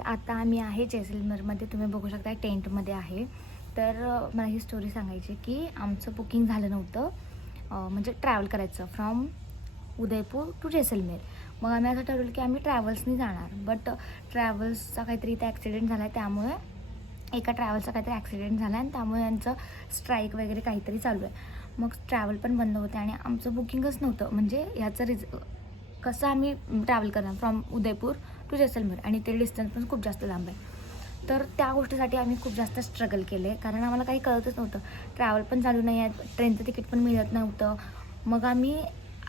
तर आता आम्ही आहे जैसलमेरमध्ये, तुम्ही बघू शकता टेंटमध्ये आहे. तर मला ही स्टोरी सांगायची की आमचं बुकिंग झालं नव्हतं, म्हणजे ट्रॅव्हल करायचं फ्रॉम उदयपूर टू जैसलमेर. मग आम्ही असं ठरवलं की आम्ही ट्रॅव्हल्सनी जाणार, बट ट्रॅव्हल्सचा काहीतरी इथं ॲक्सिडेंट झाला आहे, त्यामुळे एका ट्रॅव्हलचा काहीतरी ॲक्सिडेंट झाला आहे आणि त्यामुळे यांचं स्ट्राईक वगैरे काहीतरी चालू आहे. मग ट्रॅव्हल पण बंद होते आणि आमचं बुकिंगच नव्हतं, म्हणजे ह्याचं कसं आम्ही ट्रॅव्हल करणार फ्रॉम उदयपूर टू जैसलमेर आणि ते डिस्टन्स पण खूप जास्त लांब आहे. तर त्या गोष्टीसाठी आम्ही खूप जास्त स्ट्रगल केले, कारण आम्हाला काही कळतच नव्हतं. ट्रॅव्हल पण चालू नाही आहे, ट्रेनचं तिकीट पण मिळत नव्हतं. मग आम्ही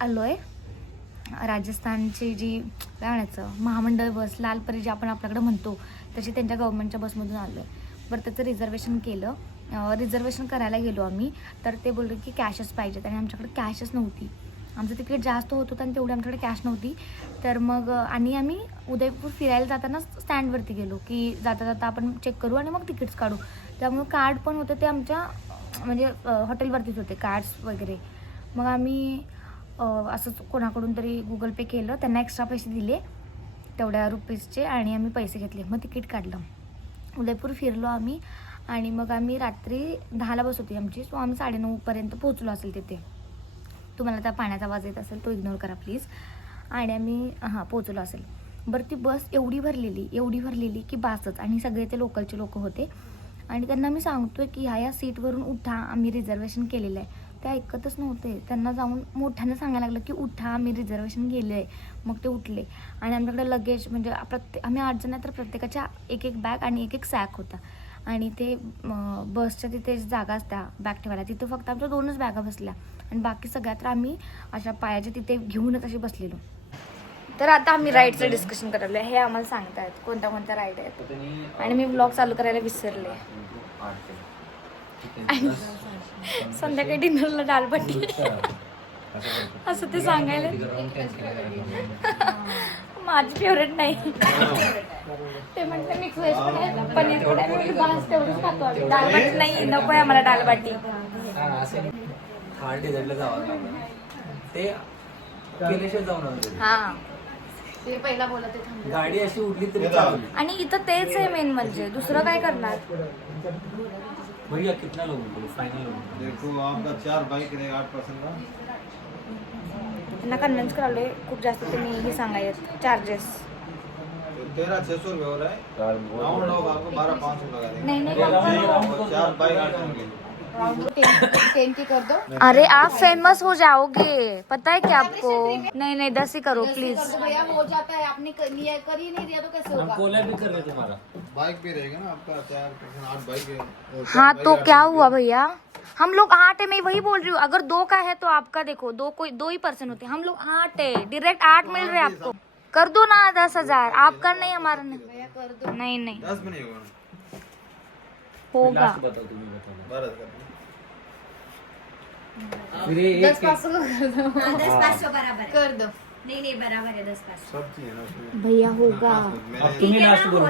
आलो आहे राजस्थानची जी काय म्हणायचं महामंडळ बस, लालपरी जे आपण आपल्याकडे म्हणतो, त्याची त्यांच्या गव्हर्नमेंटच्या बसमधून आलो आहे. बरं, त्याचं रिझर्वेशन केलं. रिझर्वेशन करायला गेलो आम्ही, तर ते बोलले की कॅशच पाहिजेत आणि आमच्याकडे कॅशच नव्हती. आमचं तिकीट जास्त होत होतं आणि तेवढी आमच्याकडे कॅश नव्हती. तर मग आणि आम्ही उदयपूर फिरायला जाताना स्टँडवरती गेलो की जाता जाता आपण चेक करू आणि मग तिकीट्स काढू. त्यामुळे कार्ड पण होते ते आमच्या म्हणजे हॉटेलवरतीच होते कार्ड्स वगैरे. मग आम्ही असंच कोणाकडून तरी गुगल पे केलं, त्यांना एक्स्ट्रा पैसे दिले तेवढ्या रुपीजचे आणि आम्ही पैसे घेतले. मग तिकीट काढलं, उदयपूर फिरलो आम्ही आणि मग आम्ही रात्री 10ला बस होती आमची, सो आम्ही 9:30पर्यंत पोहोचलो असेल तिथे. तुम्हाला त्या पाण्याचा आवाज येत असेल तो इग्नोर करा प्लीज. आणि आम्ही पोहोचलो असेल. बरं, ती बस एवढी भरलेली की बासच, आणि सगळे ते लोकलचे लोक होते आणि त्यांना मी सांगतोय की ह्या सीटवरून उठा, आम्ही रिझर्वेशन केलेलं आहे. ते ऐकतच नव्हते. त्यांना जाऊन मोठ्यानं सांगायला लागलं की उठा, आम्ही रिझर्वेशन केलं आहे. मग ते उठले आणि आमच्याकडे लगेज म्हणजे आम्ही 8 जण आहे, तर प्रत्येकाच्या एक बॅग आणि एक सॅक होता. आणि ते बसच्या तिथे जागा असत्या बॅग ठेवायला, तिथं फक्त आमच्या 2च बॅगा बसल्या आणि बाकी सगळ्यात तर आम्ही अशा पायाच्या तिथे घेऊनच असे बसलेलो. तर आता आम्ही राईडचं डिस्कशन करायला, हे आम्हाला सांगतायत कोणत्या कोणत्या राईड आहेत आणि मी ब्लॉग चालू करायला विसरले. आणि संध्याकाळी डिनरला दालबाटी असं ते सांगायला माझी फेवरेट नाही. ते म्हटलं मिक्स व्हेज पण आहे, पनीर पण आहे, भात तेवढंच खातो आम्ही, दालबाटी नाही, नको आहे आम्हाला दालबाटी. हा, ते पहिला बोलत गाडी अशी उडली तरी चालेल. आणि इथं तेच आहे मेन, म्हणजे दुसरं काय करणार. भैया कितना लोग फाइनल देखो आपका 4 बाइक रहेगा 8 पर्सन का. त्यांना कन्व्हिन्स करालोय खूप जास्त, त्यांनी हे सांगायचे चार्जेस 13,600 रुपये हो रहा है, राउंड ऑफ आपको 12,500 लगा देंगे. नहीं 4 बाइक 8 होंगे. 10 की कर दो. अरे आप फेमस हो जाओगे, पता है क्या आपको. नहीं 10 ही करो प्लीज. भैया हो जाता है, आपने कर ही नहीं दिया तो कैसे होगा. कोला भी कर रहे तुम्हारा बाइक पे रहेगा ना आपका 4 8 बाइक है. हाँ तो क्या हुआ भैया, हम लोग 8 है, मैं वही बोल रही हूँ. अगर 2 का है तो आपका देखो 2 ही पर्सन होते हैं, हम लोग 8 है, डायरेक्ट 8 मिल रहे आपको. कर दो ना 10,000, आपका नहीं हमारा नहीं. नहीं 10 में नहीं होगा. 10,500 बराबर कर दो. नहीं बराबर है 10,500 भैया होगा. तुम्ही लास्ट बोलो,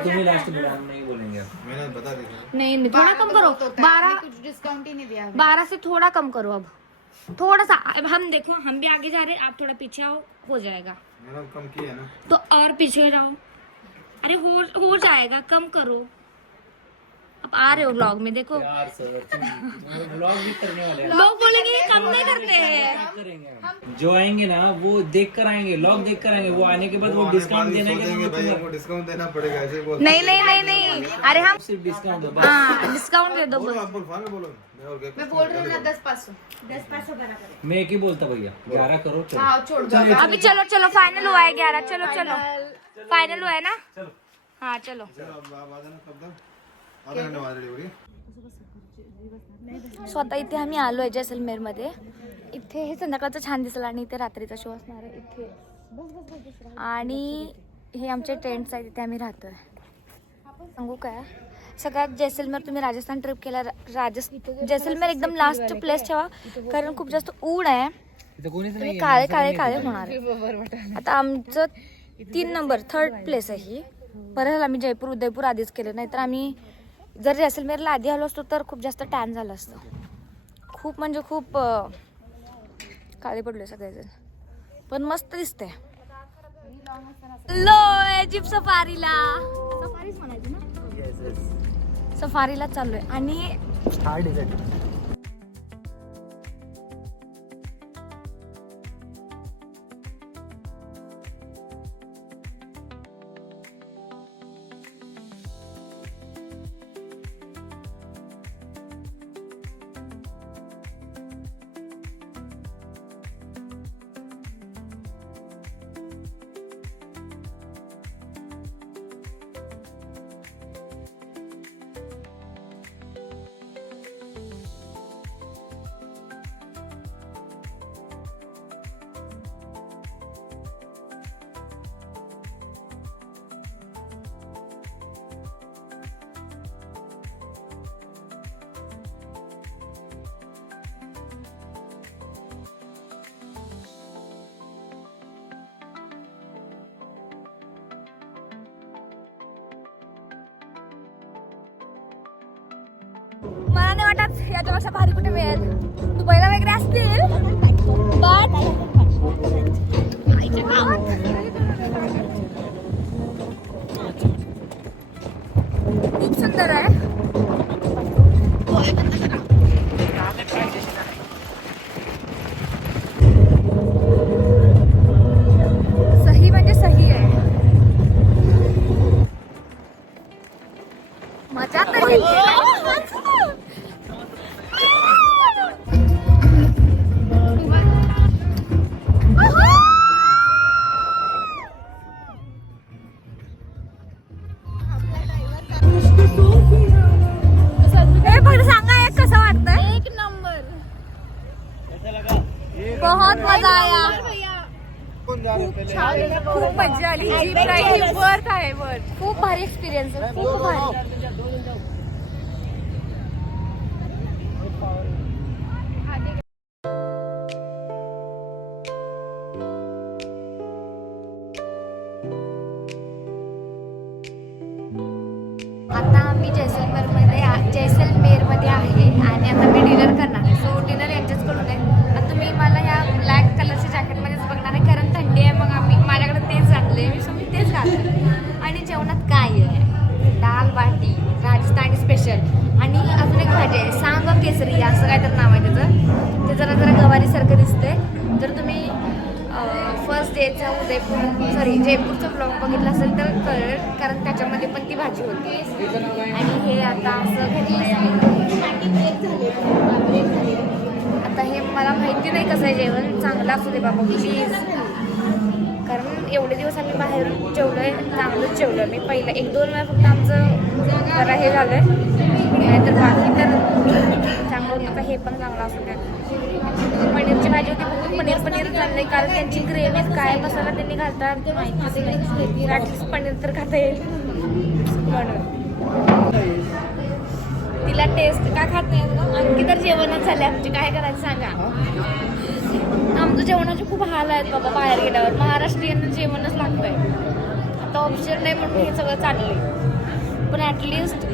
हम नहीं बोलेंगे. मैंने बता दिया. नहीं थोड़ा कम करो, 12 कुछ डिस्काउंट ही नहीं दिया. 12 से थोड़ा कम करो, अब थोड़ा सा. अब हम देखो, हम भी आगे जा रहे हैं, आप थोड़ा पीछे आओ, हो जाएगा. मैंने कम किया ना, तो और पीछे रहो. अरे हो जाएगा, कम करो. अब आ रहे हो व्लॉग में, देखो यार सर व्लॉग भी करने वाले हैं. लोग बोलेंगे ये कम नहीं करते हैं. जो आएंगे ना वो देख कर आएंगे, व्लॉग देख कर आएंगे, वो आने के बाद वो डिस्काउंट देने के भाई हमको डिस्काउंट देना पड़ेगा ऐसे बोल. नहीं अरे हम सिर्फ डिस्काउंट दो. हाँ डिस्काउंट दे दो. बोलो मैं बोल रही हूँ ना 10,500 बराबर है. मैं एक ही बोलता भैया 11 करो. हाँ छोड़ दो अभी. चलो फाइनल हुआ है 11. चलो फाइनल हुआ है ना. हाँ चलो. स्वतः इथे आम्ही आलो आहे जैसलमेरमध्ये. इथे हे संध्याकाळचं छान दिसलं आणि इथे रात्रीचा शो असणार आहे इथे. आणि हे आमचे टेंट्स आहेत, इथे आम्ही राहतोय. सांगू काय, सगळ्यात जैसलमेर तुम्ही राजस्थान ट्रिप केला, जैसलमेर एकदम लास्ट प्लेस ठेवा, कारण खूप जास्त ऊन आहे, तुम्ही काळे होणार आहे. आता आमचं 3 नंबर 3rd प्लेस आहे ही. परत आम्ही जयपूर उदयपूर आधीच केलं, नाहीतर आम्ही जर जैसलमेरला आधी आलो असतो तर खूप जास्त टॅन झालं असतं. खूप म्हणजे खूप काळे पडले सगळेजण, पण मस्त दिसते. लो जीप सफारीला सफारीच म्हणायची ना. सफारीला चाललोय आणि हार्ड डेझर्ट. मला नाही वाटत याच्यापेक्षा भारी कुठे मिळेल. दुबईला वगैरे असतील बट खूप सुंदर आहे. सही म्हणजे सही आहे. मजा तर येते. बहुत मजा आया. खूप मजा आली. जीप राईड वर्थ आहे. वर्थ. खूप भारी एक्सपिरियन्स आहे. खूप भारी. आता आम्ही जैसलमेरमध्ये आहे आणि आता मी डिनर करणार आहे. सो डिनर यांच्याचकडून आहे. आता तुम्ही मला ह्या ब्लॅक कलरच्या जॅकेटमध्येच बघणार आहे कारण थंडी आहे. मग आम्ही माझ्याकडे तेच घातले. मी तेच घातले. आणि जेवणात काय आहे? दाल बाटी राजस्थानी स्पेशल आणि अजून एक भाजी आहे सांग केसरी असं काय तर नाव आहे त्याचं. ते जरा जरा गवारीसारखं दिसते. जर तुम्ही फर्स्ट डेचा जयपूरचा ब्लॉग बघितला असेल तर कळेल कारण त्याच्यामध्ये पण ती भाजी होती. आणि हे आता असं आता हे मला माहिती नाही कसं आहे जेवण. चांगलं असू दे बाबा प्लीज. कारण एवढे दिवस आम्ही बाहेर जेवलोय. चांगलंच जेवलं. मी पहिलं 1-2 वेळा फक्त आमचं जरा हे झालंय नाही तर बाकी तर चांगलं होतं. तर हे पण चांगलं असू द्या. पनीरची भाजी होती. फक्त पनीर झालंय कारण त्यांची ग्रेव्हीत काय मसाला त्यांनी घालतात ते माहिती नाही. ॲटलिस्ट पनीर तर खाता येईल म्हणून. तिला टेस्ट का खात नाही आणखी तर जेवणच झाले आमचे. काय करायचं सांगा. आमचं जेवणाचे खूप हाल आहेत बाबा. बाहेर गेल्यावर महाराष्ट्रीयन जेवणच लागतंय. आता ऑप्शन नाही म्हणून हे सगळं चाललंय. पण ॲटलिस्ट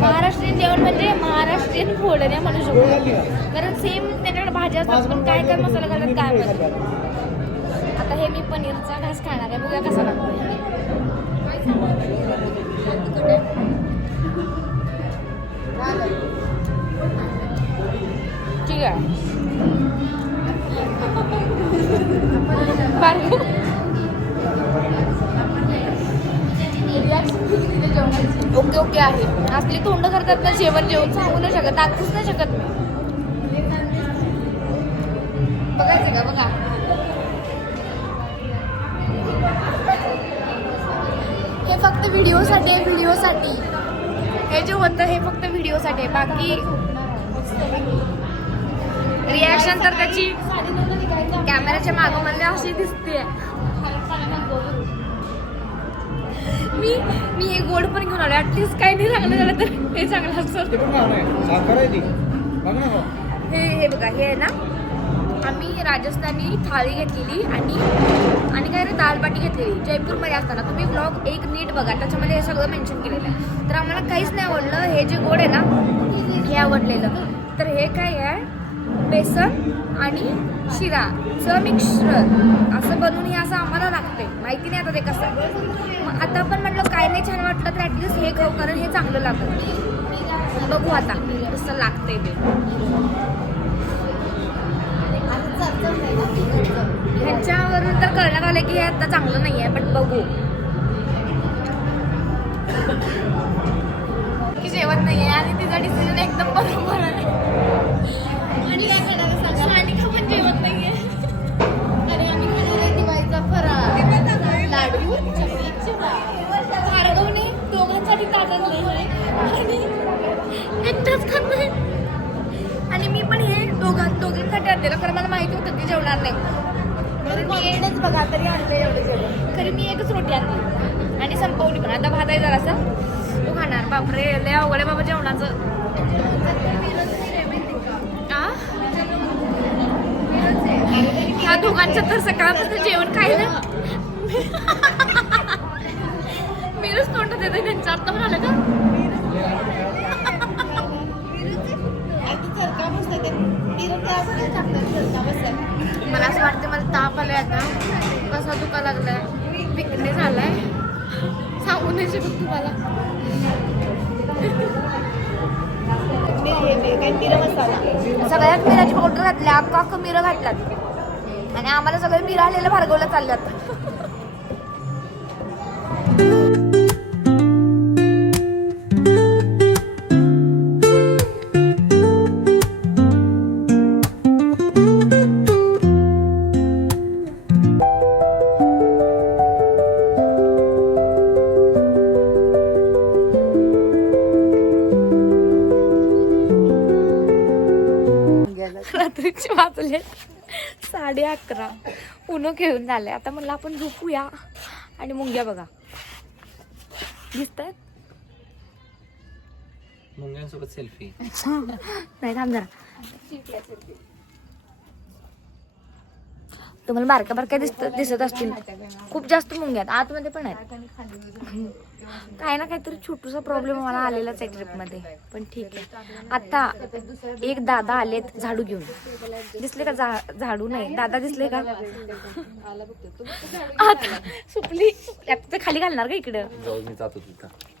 महाराष्ट्रीयन जेवण म्हणजे महाराष्ट्रीयन फूड नाही म्हणू शकतो. कारण सेम त्याच्याकडे भाज्या असतात पण काय काय मसाला घालतात काय माहिती. आता हे मी पनीरचा घास खाणार आहे. बघूया कसा लागतो. ठीक आहे. ओके ओके आहे. असली तोंड करतात ना जेवण सांगू नाही शकत. दाखवूच नाही शकत मी. बघायचं का बघा. हे फक्त व्हिडिओसाठी आहे. व्हिडिओसाठी हे जे होतं हे फक्त व्हिडिओसाठी आहे. बाकी रिॲक्शन तर त्याची कॅमेऱ्याच्या मागं मला अशी दिसते. मी हे गोड पण घेऊन आलो. ऍटलीस्ट काही नाही चांगलं झालं तर हे चांगलं असतं. हे बघा हे आहे ना आम्ही राजस्थानी थाळी घेतलेली आणि काय रे दाल बाटी घेतलेली जयपूरमध्ये असताना. तुम्ही ब्लॉग एक नीट बघा त्याच्यामध्ये हे सगळं मेन्शन केलेलं आहे. तर आम्हाला काहीच नाही आवडलं. हे जे गोड आहे ना हे आवडलेलं. तर हे काय आहे बेसन आणि शिराचं मिक्सचर असं बनवून हे असं आम्हाला लागते. माहिती नाही आता ते कसं आहे. मग आता पण म्हटलं काय नाही छान वाटलं तर ॲटलिस्ट हे खाऊ, कारण हे चांगलं लागतं. बघू आता कसं लागतंय ते. ह्यांच्यावरून तर कळण्यात आलं की हे आता चांगलं नाही आहे, पण बघू. की जेवण नाही आहे आणि तिचा डिसिजन एकदम बरोबर आहे. आणि काय करणार सानिका पण जेवण नाही आहे. अरे आम्ही खाणार दिवाळीचा फराळ, लाडू, भार्गवने दोघांसाठी ताट आणले आणि एकटाच खात नाही. आणि मी पण हे दोघांसाठी आणलेलं, कारण मला माहिती होतं की जेवणार नाही. बघा तरी आणलं एवढं जेवण. खरी मी एकच रोटी आणली आणि संपवली पण. आता भात आहे जरासा तो खाणार. बापरे लय अवघड आहे बाबा जेवणाचं. ह्या दोघांच्या तर सकाळपासून जेवण खायला मीरच तोंडात येते त्यांच्या. आता पण आलं का मला असं वाटतं मला ताप आलाय आता. कसा दुखा लागलाय, विकनेस झालाय, सांगू नाही शकत तुम्हाला. सगळ्यात मिराची पावडर घातल्या, अख्खा मिरं घातल्यात आणि आम्हाला सगळं मिरं आलेलं भार्गवला चालल्यात. रात्रीचे वाजले 11:30. उन्हो खेळून झाले. आता म्हणलं आपण झोपूया. आणि मुंग्या बघा दिसतात. मुंग्यांसोबत सेल्फी नाही थांब जरा. तुम्हाला बारक्या बारक्या दिसत असतील. खूप जास्त मुंग्या आहेत. आतमध्ये पण आहेत. काही ना काहीतरी छोटूसा प्रॉब्लेम मला आलेलाच आहे ट्रिपमध्ये, पण ठीक आहे. आता एक दादा आलेत झाडू घेऊन. दिसले का? झाडू नाही दादा दिसले का? आता सुपली आता ते खाली घालणार का इकडं?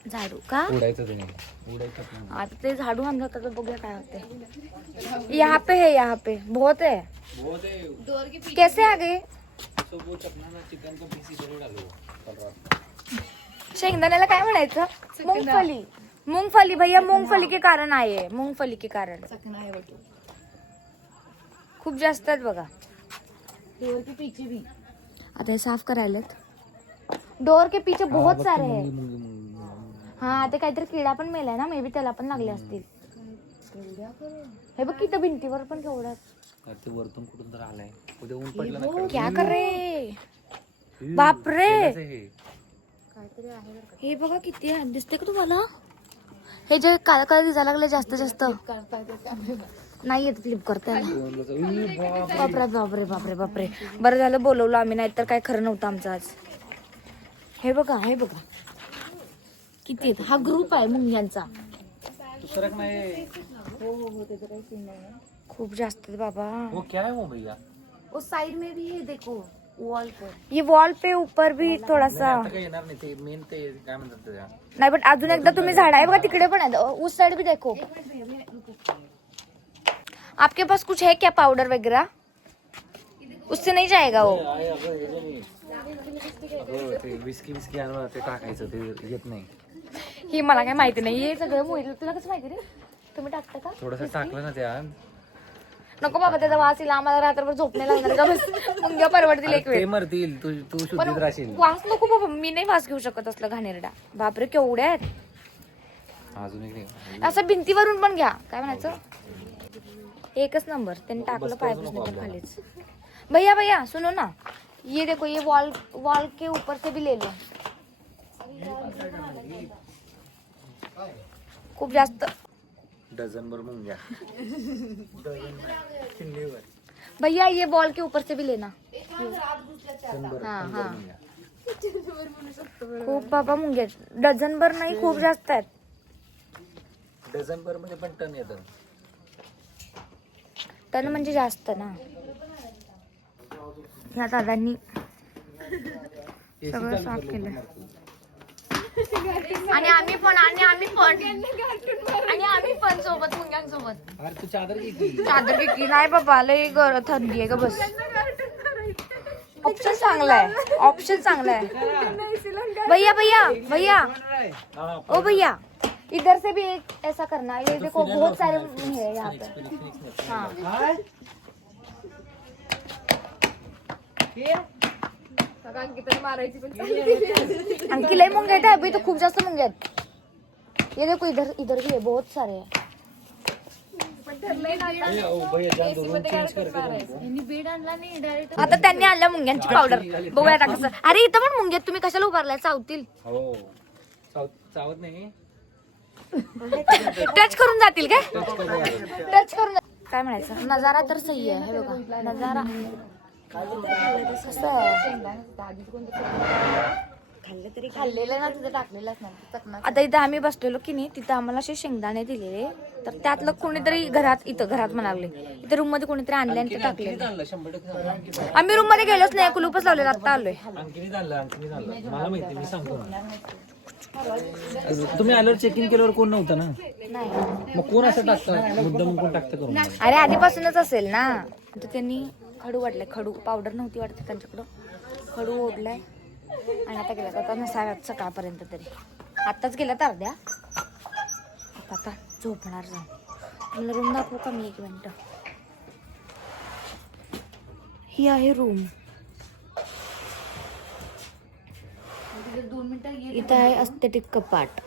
झाडू का आता ते झाडू आणलं होतं तर बघूया काय होते. यहाँ पे है, यहाँ पे बहुत है. कैसे आ गए? शेंगदाण्याला काय म्हणायचं? मूंगफली. मूंगफली भैया, मूंगफली के कारण आहे. मूंगफली के कारण खूप जास्त आहेत बघा. आता हे साफ करायलात. डोर के पीछे बहुत सारे है. हा ते काहीतरी किडा पण मेलाय ना, मे बी त्याला पण लागले असतील. हे बघ किती भिंतीवर पण केवढं. ते वरतून कुठून तर आलाय. उद्या ऊन पडलं ना. क्या कर रे बापरे. हे बघा किती आहे. दिसते का तुम्हाला? हे जे काळा काळा दिसायला लागले जास्त जास्त नाही येत फ्लिप करताय. बापरे बापरे बापरे बापरे. बरं झालं बोलवलं आम्ही, नाही तर काय खरं नव्हतं आमचं आज. हे बघा हे बघा किती आहेत. हा ग्रुप आहे मुंग्यांचा. खूप जास्त है बाबा. वो क्या है वो भैया? उस साइड में भी है देखो वॉल पे. ये वॉल पे ऊपर भी थोड़ा सा नाही, पण अजून एकदा तुम्ही झाड आहे बघा तिकडे पण आहे. उस साइड भी देखो. आपके पास कुछ है क्या पाउडर वगैरह? उससे नहीं जाएगा वो. विस्की ते टाकायचं ते येत नाही. ही मला काय माहिती नाही. हे सगळं मोहित तुला कसं माहिती रे? तुम्ही टाकता का? थोडंसं टाकलं ना त्या. नको बाबा त्याचा वास येईल आम्हाला. रात्रभर झोपणे लागणार का? बस मुंग्या परवडतील एक वेळ. मरतील. तू शुद्धीत राहशील. वास नको बाबा. मी नाही वास घेऊ शकत असलं घाणेरडा. बापरे केवढे आहेत. अजून एक असं भिंतीवरून पण घ्या. काय म्हणायचं? एकच नंबर. त्यांनी टाकलं पायपासून खालीच. भैया भैया सुनो ना, ये देखो ये वॉल के ऊपर से भी ले लो. खूप जास्त डझनभर मुंग्या. भैया ये वॉल के ऊपर से भी लेना. हाँ हाँ खूप बाबा मुंग्या. डझनभर नाही खूप जास्त आहेत. डझनभर मध्ये पण टन येतं. टन म्हणजे जास्त ना. ह्या दादांनी सगळं साफ केलं आणि आम्ही पण सोबत मुंग्यांसोबत. अरे तू चादर घे की. चादर की नाही बाबा, लय थंडी आहे का बस. ऑप्शन चांगला आहे. भैया भैया भैया ओ भैया, इधर से भी एक ऐसा करना. ये देखो बहुत सारे है यहाँ पे. हाँ अंकी लय मुंगे आहेत अभी तो खूप जास्त मुंगे आहेत. ये देखो इधर भी है, बहुत सारे है. आता त्यांनी आणल्या मुंग्यांची पावडर. बघूया आता कसं. अरे इथं पण मुंग्यात, तुम्ही कशाला उभारलाय? चावतील. हो चावत नाही. टच करून जातील काय? टच करून काय म्हणायचं. नजारा तर सही आहे. हे बघा नजारा कसं आहे. खाल्लेलं ना तिथं टाकलेलंच नाही. आता इथं आम्ही बसलेलो की नाही, तिथं आम्हाला असे शेंगदाणे दिलेले. तर त्यातलं कोणीतरी घरात म्हणाले, इथे रूम मध्ये कोणीतरी आणले आणि ते टाकले. 100% आम्ही रूम मध्ये गेलोच नाही, कुलूपच लावलेलं. आता आलोय. अंकिनी झालं मला माहिती, मी सांगतो ना. तुम्ही आल्यावर चेक इन केल्यावर कोण नव्हतं ना. नाही मग कोण असं टाकतं मुद्दाम, कोण टाकतं करून? अरे आधीपासूनच असेल ना. तर त्यांनी खडू वाटलाय. खडू पावडर नव्हती वाटते त्यांच्याकडं. खडू ओढलाय आणि आता गेल्यात. आता नसाव्यात सकाळपर्यंत तरी. आत्ताच गेल्यात अर्ध्या. आता झोपणार जाऊन. मला रूम दाखवू का मी? 1 मिनिट. ही आहे रूम. इथं आहे एस्थेटिक कपाट.